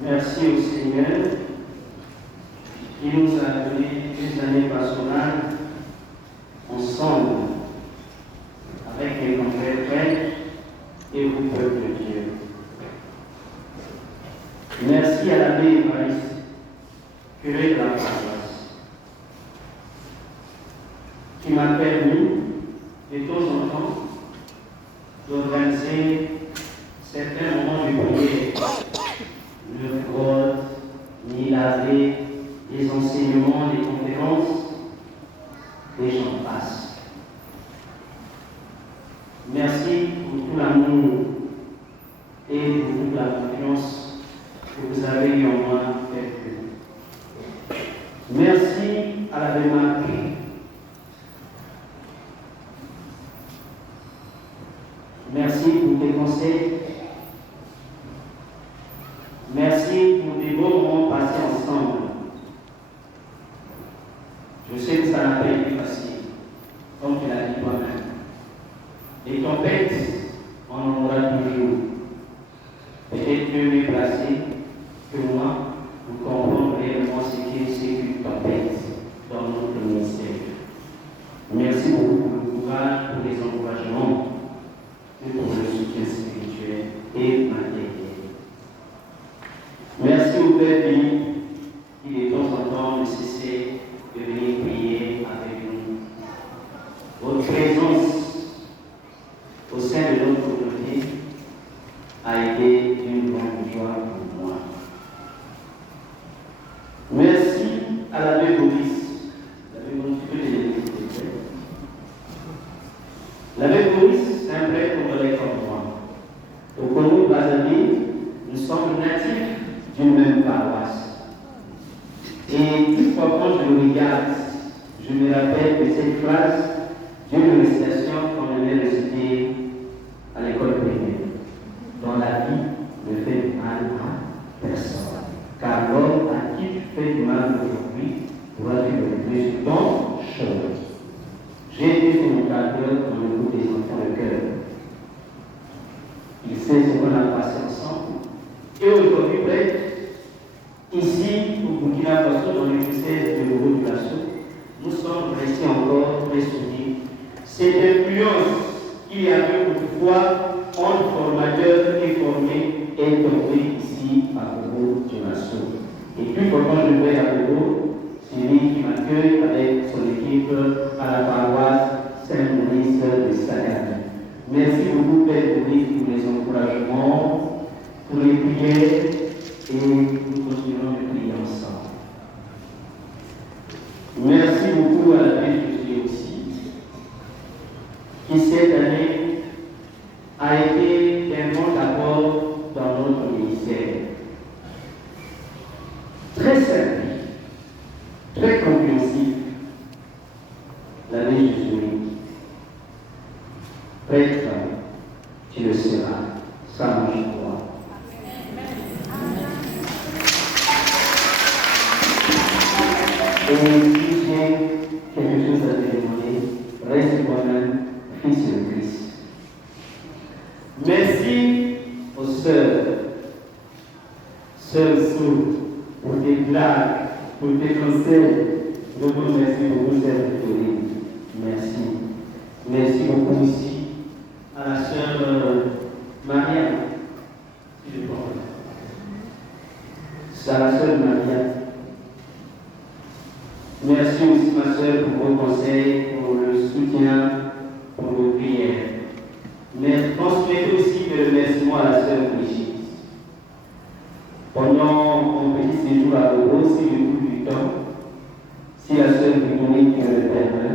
Merci au Seigneur qui nous a donné des années pastorales ensemble avec les confrères et vous, peuple de Dieu. Merci à l'abbé Évariste, curé de la paroisse, qui m'a permis de temps en temps d'organiser certains moments de prière. Le vote, ni laver, les enseignements, les conférences, et j'en passe. Merci pour tout l'amour et pour toute la confiance que vous avez eu en moi. Merci à la démarche. Merci pour tes conseils. Merci pour des beaux moments passés ensemble. Je sais que ça n'a pas été facile, comme tu l'as dit toi-même. Les tempêtes, on en aura toujours. Peut-être Dieu mieux placé que moi pour comprendre réellement ce qu'est une tempête dans notre ministère. Merci beaucoup pour le courage, pour les encouragements et pour le soutien spirituel et matériel. Merci au Père béni qui de temps en temps ne cessait de venir prier avec nous. Votre présence au sein de notre communauté a été une grande joie pour moi. Merci à l'abbé Boris. L'abbé Boris, tu peux l'écouter. L'abbé Boris, c'est un prêtre congolais comme moi. Au Congo-Brazzaville, nous sommes natifs d'une même paroisse. Et toutefois, quand je le regarde, je me rappelle de cette phrase d'une récitation qu'on avait récitée à l'école primaire. Dans la vie, ne fais du mal à personne. Car l'homme à qui tu fais du mal aujourd'hui doit te retrouver sur ton chemin. J'ai été sur mon cœur dans le groupe des enfants de cœur. Il sait ce qu'on a passé ensemble. Et aujourd'hui, ici, au Burkina Faso, dans le diocèse de l'Euro-Duration, nous sommes restés encore très soudés. Cette influence qu'il y avait autrefois entre formateurs et formés est tombée ici à l'Euro-Duration. Et puis, quand je vais à l'Euro, c'est lui qui m'accueille avec son équipe à la paroisse Saint-Maurice de Sagane. Merci beaucoup, Père Maurice, pour les encouragements, pour les prières. Et nous continuerons de prier ensemble. Merci beaucoup à l'abbé Josué aussi, qui cette année a été un grand apport dans notre ministère. Très simple, très compréhensif, l'abbé Josué. Prêtre, tu le seras, ça mange toi. Et si j'ai quelque chose à te demander, reste toi-même fils de Christ. Merci aux sœurs Sous, pour tes blagues, pour tes conseils. Je vous remercie beaucoup, sœur Victorine. Merci. Merci beaucoup aussi à la sœur Maria. Si je parle. C'est à la sœur Maria. Merci aussi, ma soeur, pour vos conseils, pour le soutien, pour vos prières. Mais transmettez aussi mes remerciements à la sœur Brigitte. Pendant mon petit séjour à Bobo, si je trouve du temps, si la sœur Victorine qui me le permet,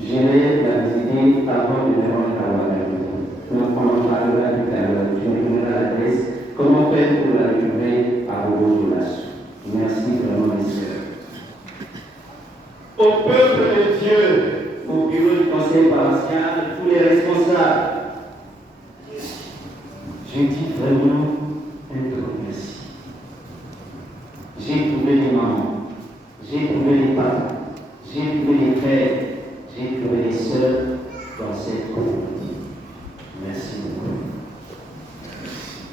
j'irai la visiter avant de me rendre à Ouagadougou. Donc on en parlera tout à l'heure. Je me donnerai l'adresse. Comment faire pour la retrouver à Bobo Jolas. Merci vraiment, mes sœurs. Au peuple de Dieu, au bureau du conseil paroissial, tous les responsables, je dis vraiment dans cette communauté. Merci beaucoup.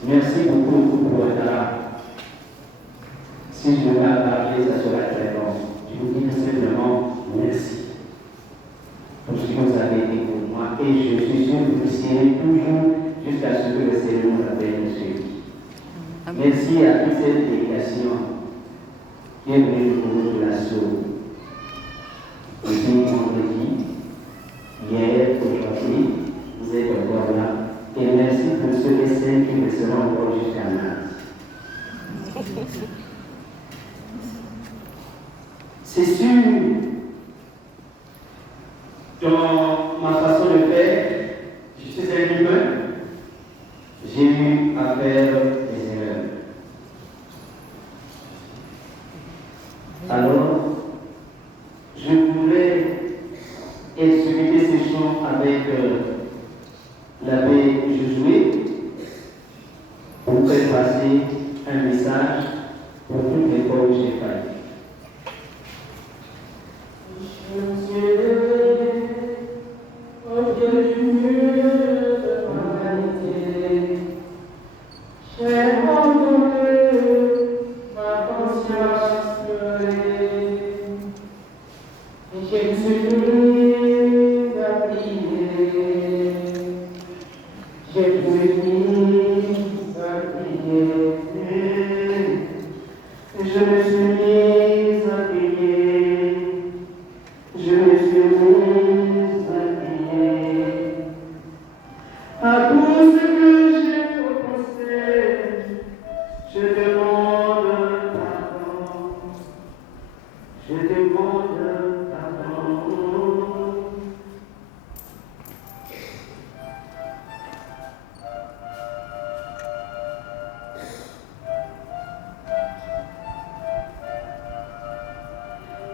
Merci beaucoup pour Ouattara. Si je dois parler, ça sera très long. Je vous dis simplement merci pour ce que vous avez été pour moi et je suis sûr que vous serez toujours jusqu'à ce que le Seigneur nous appelle nous suivre. Merci à toute cette délégation qui est venue pour de la Somme. Depuis vendredi, hier, aujourd'hui, vous êtes encore là. Et merci pour ceux et celles qui resteront encore jusqu'à mars. C'est sûr, dans ma façon de faire, je suis un humain, j'ai eu à faire des erreurs. Alors, je voulais expliquer ces choses avec l'abbé Josué pour faire passer un message pour toutes les fois où j'ai failli.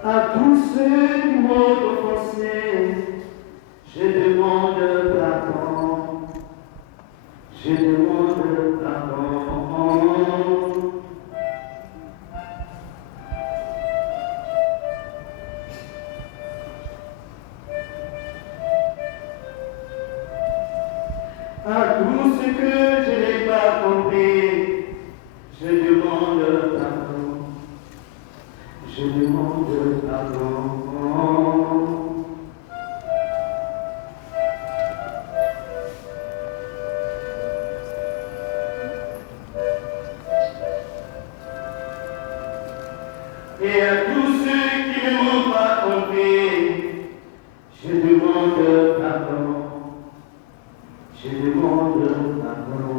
À tous ceux qui m'ont offensé, je demande pardon. Je demande pardon. À tous ceux que je n'ai pas compris, je demande pardon. Je demande pardon. Et à tous ceux qui ne m'ont pas compris, je demande pardon. Je demande pardon.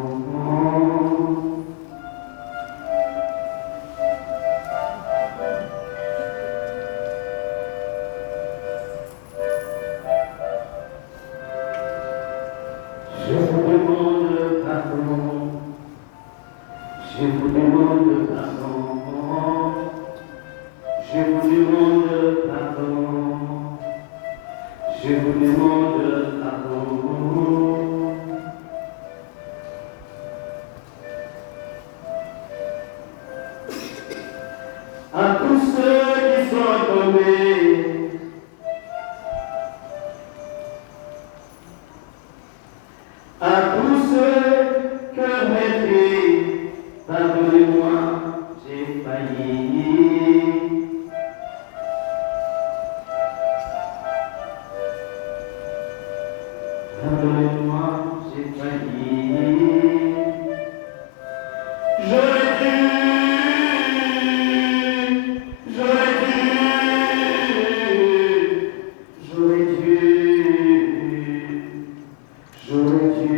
Je vous demande pardon. Je vous demande pardon. Je vous demande pardon. Je vous demande pardon. À tous ceux qui sont tombés, à tous ceux que mettez, pardonnez-moi, j'ai failli. Pardonnez-moi, j'ai failli. J'aurais dû, j'aurais dû.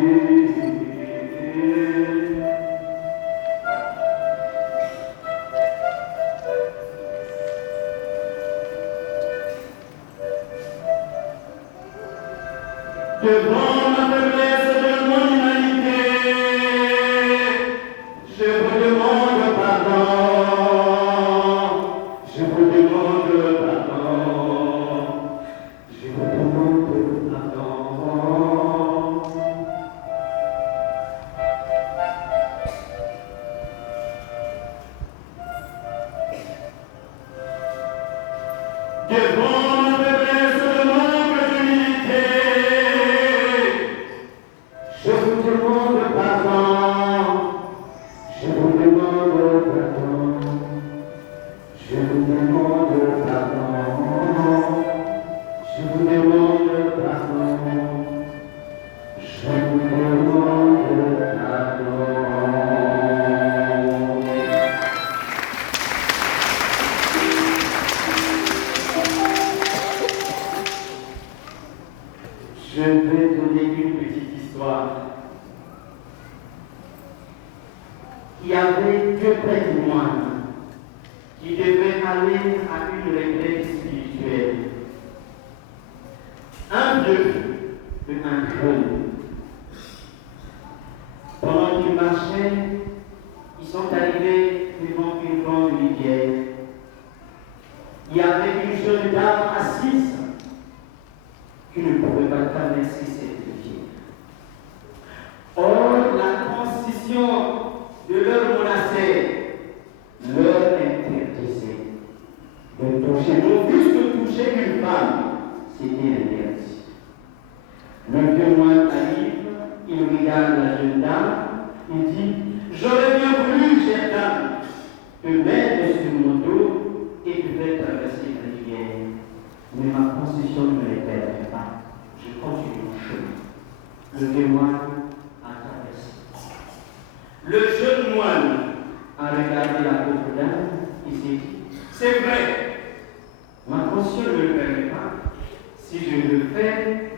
Devant la faiblesse de mon humanité, je vous demande pardon. Je vous demande pardon. Je vous demande pardon. Devant la faiblesse de mon humanité, donner une petite histoire. Il y avait deux prêtres moines qui devaient aller à une retraite spirituelle. Un d'eux, un crâne. Pendant qu'ils marchaient, ils sont arrivés devant une grande rivière. Il y avait une jeune dame assise qui ne pouvait pas traverser cette rivière. Or, la constitution de leur monastère leur interdisait de toucher, non plus de toucher une femme, c'était interdit. Le vieux moine arrive, il regarde la jeune dame, il dit: j'aurais bien voulu, chère dame, te mettre sur mon dos et te faire traverser la rivière, mais ma constitution ne me le permet pas. Je continue mon chemin. Le vieux moine a traversé. Le jeune moine a regardé la pauvre dame et s'est dit: c'est vrai, ma conscience ne me permet pas. Si je le fais,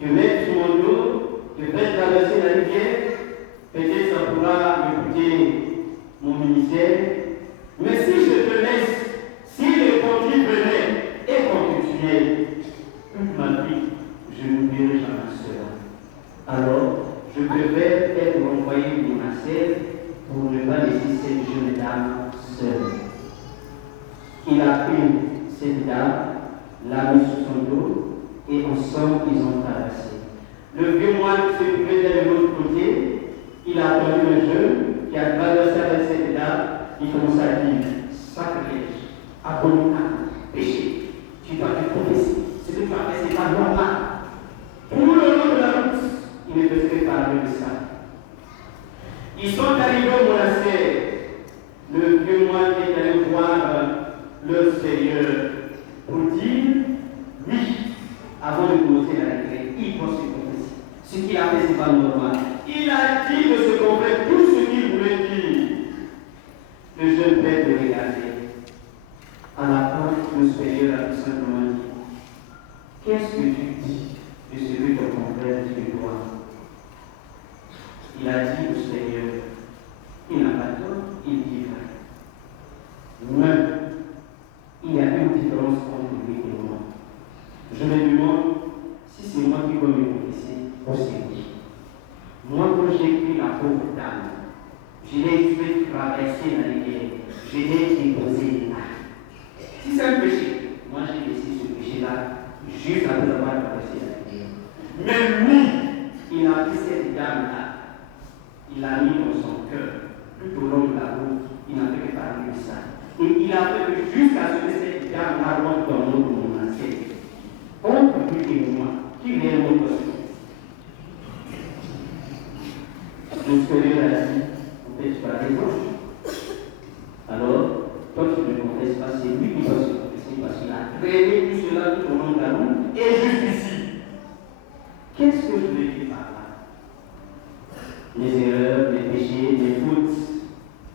te mettre sur mon dos, te faire traverser la rivière, peut-être ça pourra me coûter mon ministère. Mais si je te laisse, si le conduit venait et continuait toute ma vie, je n'oublierai jamais cela. Alors, je préfère être envoyé au monastère pour ne pas laisser cette jeune dame seule. Il a pris cette dame, l'a mis sur son dos, et ensemble ils ont traversé. Le vieux moine se trouvait de l'autre côté, il a attendu le jeune qui a traversé avec cette dame, il commence à dire: sacrilège, abominable, péché, tu dois te confesser. Ce que tu as fait, ce n'est pas normal. Tout le long de la route, il ne faisait parler de ça. Ils sont arrivés au monastère. Le vieux moine est allé voir leur Seigneur pour dire: oui, avant de commencer la retraite, il doit se confesser. Ce qu'il a fait, ce n'est pas normal. Il a dit de se confesser tout ce qu'il voulait dire. Le jeune père de regarder. À la fin, le Seigneur a tout simplement dit: qu'est-ce que tu dis de ce que ton confrère te doit? Il a dit au Seigneur: il n'a pas tort, il dit vrai. Mais il y a une différence entre lui et moi. Je me demande si c'est moi qui dois me confesser ou c'est lui. Moi, quand j'ai pris la pauvre dame, je l'ai fait traverser la rivière, je l'ai déposé là. Si c'est un péché, moi j'ai laissé ce péché-là juste après avoir traversé la rivière. Mais lui, il a pris cette dame-là, il l'a mis dans son cœur. Tout au long de la route, il n'a fait que parler de ça. Et il a fait que jusqu'à ce que cette dame-là rentre dans notre monastère. Entre lui et moi, qui réellement doit se confesser? Le Seigneur a dit: en fait, tu as raison. Alors, toi tu ne confesses pas, c'est lui qui doit se confesser parce qu'il a traîné tout cela tout au long de la route et jusqu'ici. Qu'est-ce que je veux dire par là? Les erreurs, les péchés, les fautes,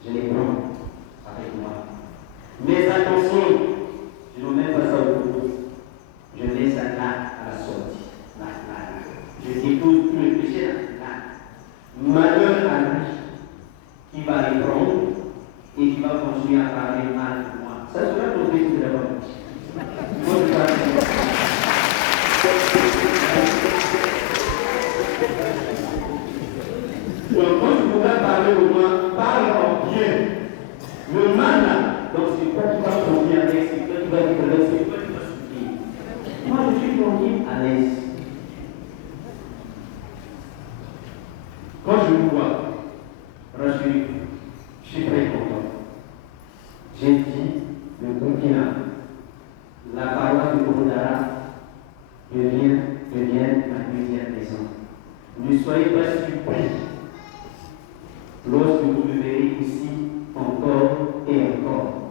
je les prends avec moi. Mais attention, je ne mets pas ça au bout. Je laisse ça là à la sortie. Là. Je dépose tout le péché là. Malheur à lui qui va les prendre et qui va continuer à parler mal de moi. Ça sera ton péché d'abord. Moi, je parle. Donc, quand tu pourras parler au moins, parle en bien. Le mal là, donc c'est toi qui vas conduire avec, c'est toi qui vas dire avec, c'est toi qui vas souffrir. Moi, je suis conduit à l'aise. Quand je vous vois, rassurez-vous, je suis très content. J'ai dit le Burkina, la paroisse de Bondara devient ma deuxième maison. Ne soyez pas surpris lorsque vous me verrez ici encore et encore.